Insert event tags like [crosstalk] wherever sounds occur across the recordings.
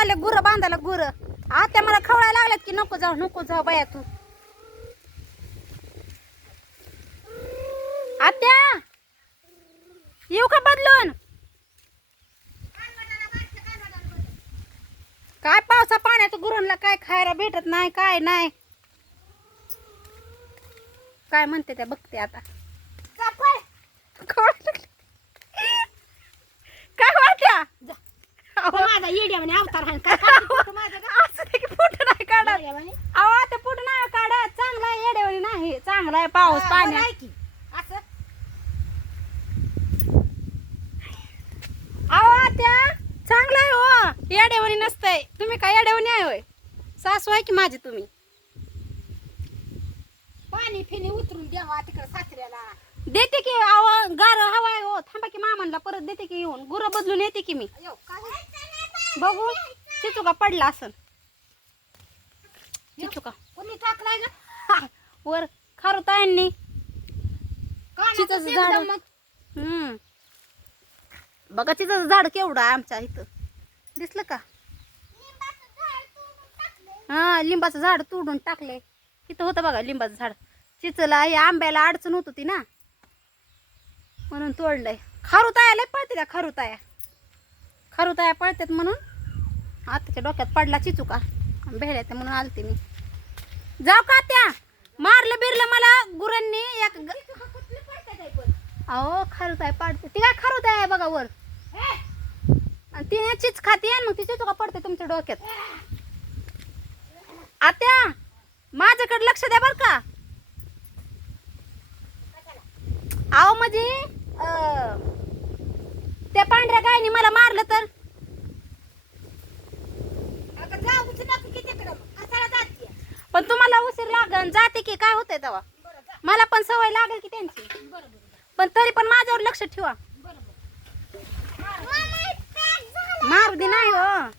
चालले गुरं बांधायला गुरं. आत्या मला खवळायला लागल्यात की नको जाऊ नको जाऊ बाया तू. आत्या! येऊ का बदलून? काय पावसा पाण्याचं गुरांना काय खायला भेटत नाही काय नाही? काय म्हणते त्या बघते आता खवळ लागली. काय वाटल्या माझा येड्या म्हणे अवतार आहे काय [laughs] काढते फोटो माझा का? असं नाही की फोटो नाही काढत. येड्या म्हणे. अहो ते फोटो नाही काढत. चांगला आहे येडेवारी नाही. चांगला आहे पाऊस हा, पाणी बरं आहे की. असं? अहो त्या चांगला आहे हो. येडेवानी नसतंय. तुम्ही काय येडेवानी आहे होय? सासू आहे की माझी तुम्ही? पाणी फिनी उतरून द्यावा तिकडे सासऱ्याला. देते की अहो गार हवा आहे हो. थांबा की मामांना परत देते की येऊन. गुरं बदलून येते की मी. अयो, काय? बघू. चिचुका पडला असन चिचुका. कोणी टाकलाय ना वर चिचाचं तेल झाड. हम्म. बघा तिचं झाड केवढं आहे आमच्या इथं. दिसलं का? हा लिंबाचं झाड तोडून टाकले इथं होतं बघा लिंबाचं झाड. चिचला हे आंब्याला अडचण होत होती ना. म्हणून तोडलंय. खारुताया लय पळते त्या खारुताया खारुताया पळतात म्हणून. आताच्या डोक्यात पडला चिचुका भेल्या त्या म्हणून आलते मी. जाऊ का त्या? मारलं बिरलं मला गुरांनी एक अहो कुठली आहे पाडते. ती काय खारुताय आहे बघा वर. आणि ती चिच खाते आणि मग ती चिचुका पडते तुमच्या डोक्यात. आत्या माझ्याकडे लक्ष द्या बर का. अहो म्हणजे त्या पांढऱ्या गायने मला मारलं तर अगं जाऊच नको की तिकडं. कशाला जातीये? पण तुम्हाला उशीर लागन जाते की काय होतंय तेव्हा. मला पण सवय लागेल की त्यांची. पण तरी पण माझ्यावर लक्ष ठेवा. मार. दे नाही हो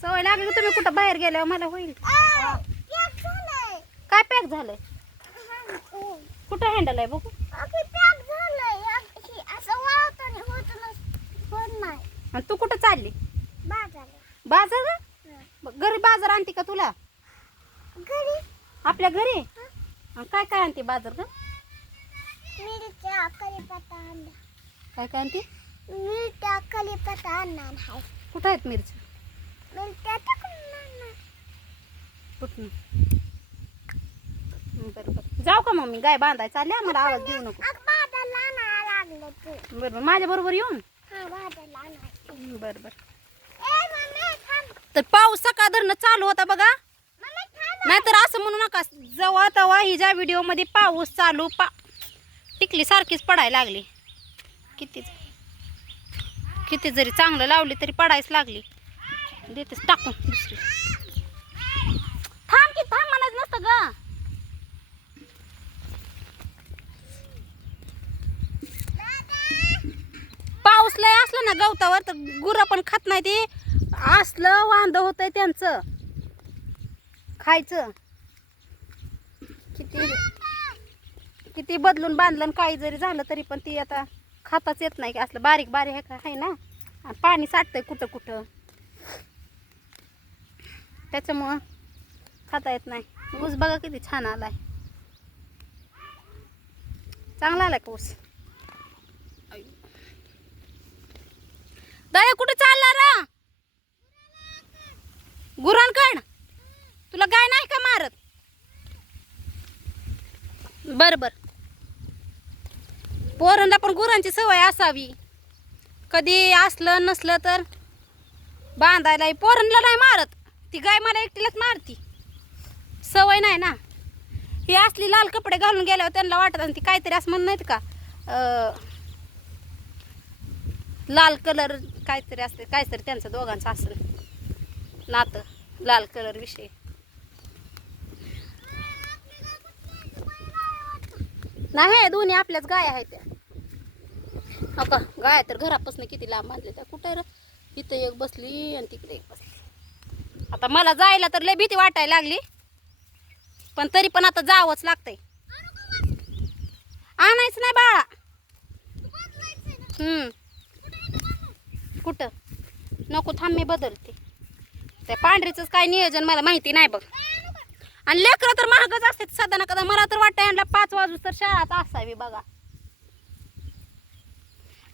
सवय लागली तुम्ही कुठं बाहेर गेल्यावर मला होईल काय पॅक झालंय कुठं हँडल आहे बघू तू कुठं चालली बाजार घरी बाजार आणते का तुला? आपल्या घरी? काय काय आणते बाजार का काय काय आणते? कुठं आहेत मिरची कुठून? बरं बरं. जाऊ का मम्मी? गाय बांधाय चालल्या मला आवाज देऊ नको. बरं बरं. माझ्या बरोबर येऊन? बरं बरं. तर पाऊस सकाळ धरणं चालू होता बघा. नाहीतर असं म्हणू नका जेव्हा तेव्हा हिच्या व्हिडिओमध्ये पाऊस चालू पा टिकली सारखीच पडायला लागली. किती किती जरी चांगलं लावली तरी पडायच लागली. देतेच टाकून दुसरी. थांब की थांब म्हणायचं नसतं ग. पाऊस लय असला ना गवतावर तर गुरं पण खात नाही ते. कसलं वांद होतंय त्यांचं? खायचं? किती? किती बदलून बांधलं आणि काही जरी झालं तरी पण ती आता खाताच येत नाही. की असलं बारीक बारीक आहे का? आहे ना? आणि पाणी साठतंय कुठं कुठं. त्याच्यामुळं खाता येत नाही. ऊस बघा किती छान आलाय. चांगला आलाय का ऊस? दया कुठे चालला रा? गुरांकड तुला गाय नाही का मारत? बर बर. पोरांना पण गुरांची सवय असावी. कधी असलं नसलं तर बांधायला पोरांना नाही मारत. ती गाय मला एकटीलाच मारती. सवय नाही ना. ही असली लाल कपडे घालून गेल्यावर त्यांना वाटत आणि ती काहीतरी असं म्हणत नाहीत का? लाल कलर काहीतरी असते काहीतरी त्यांचं दोघांचं असं नातं लाल कलर विषयी. नाही दोन्ही आपल्याच गाय आहेत त्या. हो का गाय तर घरापासून किती लांब बांधले त्या. कुठे इथं एक बसली आणि तिकडे एक बसली. आता मला जायला तर लय भीती वाटायला लागली. पण तरी पण आता जावंच लागतंय. आणायचं नाही बाळा. हम्म. कुठं? नको थांब मी बदलते. त्या पांढरीच काय नियोजन मला माहिती नाही बघ. आणि लेकरं तर महागच असतात सदा ना कदा. मला तर वाटतं यांना पाच वाजू तर शाळात असावी बघा.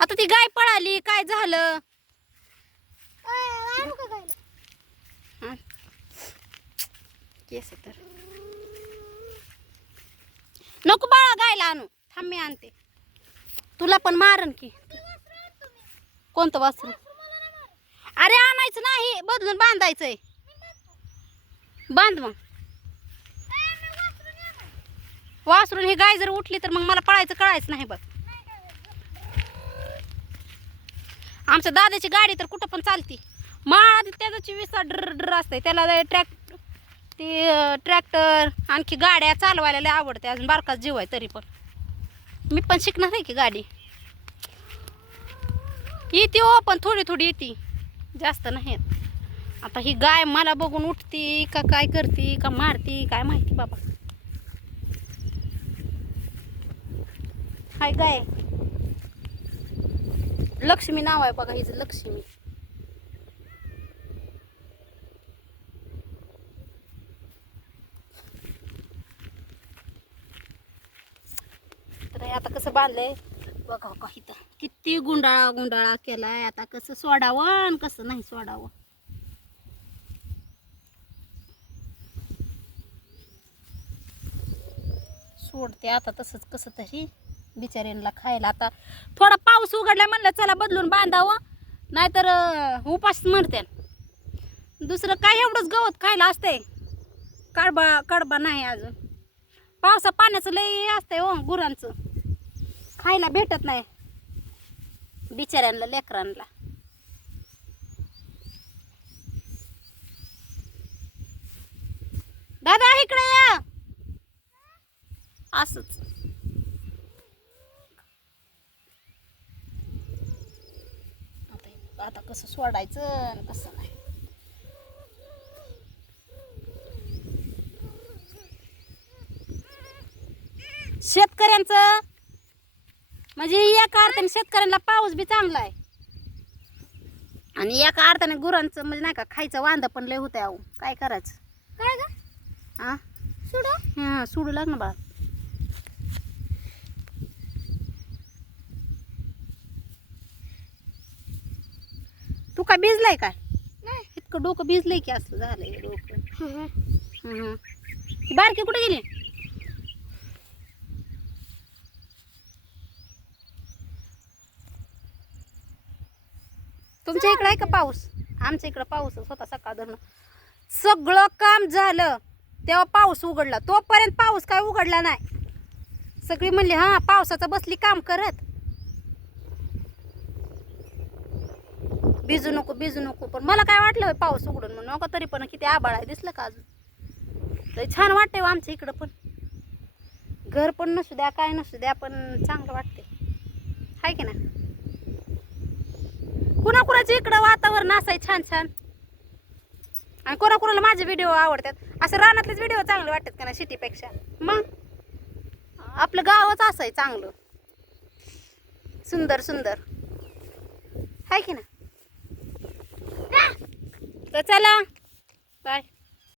आता ती गाय पळाली काय झालं? केस तर. नको बाळा गायला आणू. थांब मी आणते. तुला पण मारन की. कोणतं वासरू? अरे आणायचं नाही बदलून बांधायचंय. बांध मग. वासरून ही गाय जर उठली तर मग मला पळायचं कळायचं नाही बघ. आमच्या दादाची गाडी तर कुठं पण चालती. माळ त्याची विसा ड्र ड्र असते. त्याला ट्रॅक ते ट्रॅक्टर आणखी गाड्या चालवायला लय आवडते. अजून बारकाच जीव आहे तरी पण. मी पण शिकणार आहे की गाडी. येते ओ पण थोडी थोडी येते जास्त नाही. आता ही गाय मला बघून उठती का काय करते का मारती काय माहिती बाबा. हाय गाय. लक्ष्मी नाव आहे बघा हिचं लक्ष्मी. तर हे आता कसं बांधलंय? बघा का इथं. किती गुंडाळा गुंडाळा केलाय. आता कसं सोडावं आणि कसं नाही सोडावं. सोडते आता तसंच कसं तरी बिचाऱ्यांना खायला. आता थोडा पाऊस उघडला म्हणलं चला बदलून बांधावं. नाहीतर उपास मरते दुसरं काय एवढंच गवत खायला असतंय. कडबा कडबा नाही अजून. पावसा पाण्याचं लई असतंय हो गुरांचं. खायला भेटत नाही. बिचाऱ्यांना लेकरांना दादा इकडे या. असंच. आता आता कसं सोडायचं आणि कसं नाही. शेतकऱ्यांचं म्हणजे एका अर्थाने शेतकऱ्यांना पाऊस बी चांगला आहे. आणि एका अर्थाने गुरांचं म्हणजे नाही का खायचं वांदा पण लय होत अहो. काय करायचं? काय ग? हा सुडू? हां सोडू लाग ना बाळा. तू काय भिजलाय काय? नाही. इतकं डोकं भिजलंय की असलं झालंय डोकं. हम्म. हम्म. बारकी कुठे गेली? तुमच्या इकडे आहे का पाऊस? आमच्या इकडं पाऊसच होता सकाळ धरणं. सगळं काम झालं. तेव्हा पाऊस उघडला. तोपर्यंत पाऊस काय उघडला नाही. सगळी म्हणली हा पावसाचं बसली काम करत. भिजू नको भिजू नको. पण मला काय वाटलं पाऊस उघडून म्हणून. नको तरी पण किती आबाळ आहे दिसलं का अजून? तर छान वाटतंय हो आमच्या इकडं पण. घर पण नसू द्या काय नसू द्या पण चांगलं वाटते हाय की ना कुणाकुणाचं इकडं वातावरण असाय छान छान. आणि कोणाकोणाला माझे व्हिडिओ आवडतात? असं रानातलेच व्हिडिओ चांगले वाटतात का ना सिटीपेक्षा? मग? आपलं गावच असं आहे चांगलं. सुंदर सुंदर. आहे की ना? तर चला. बाय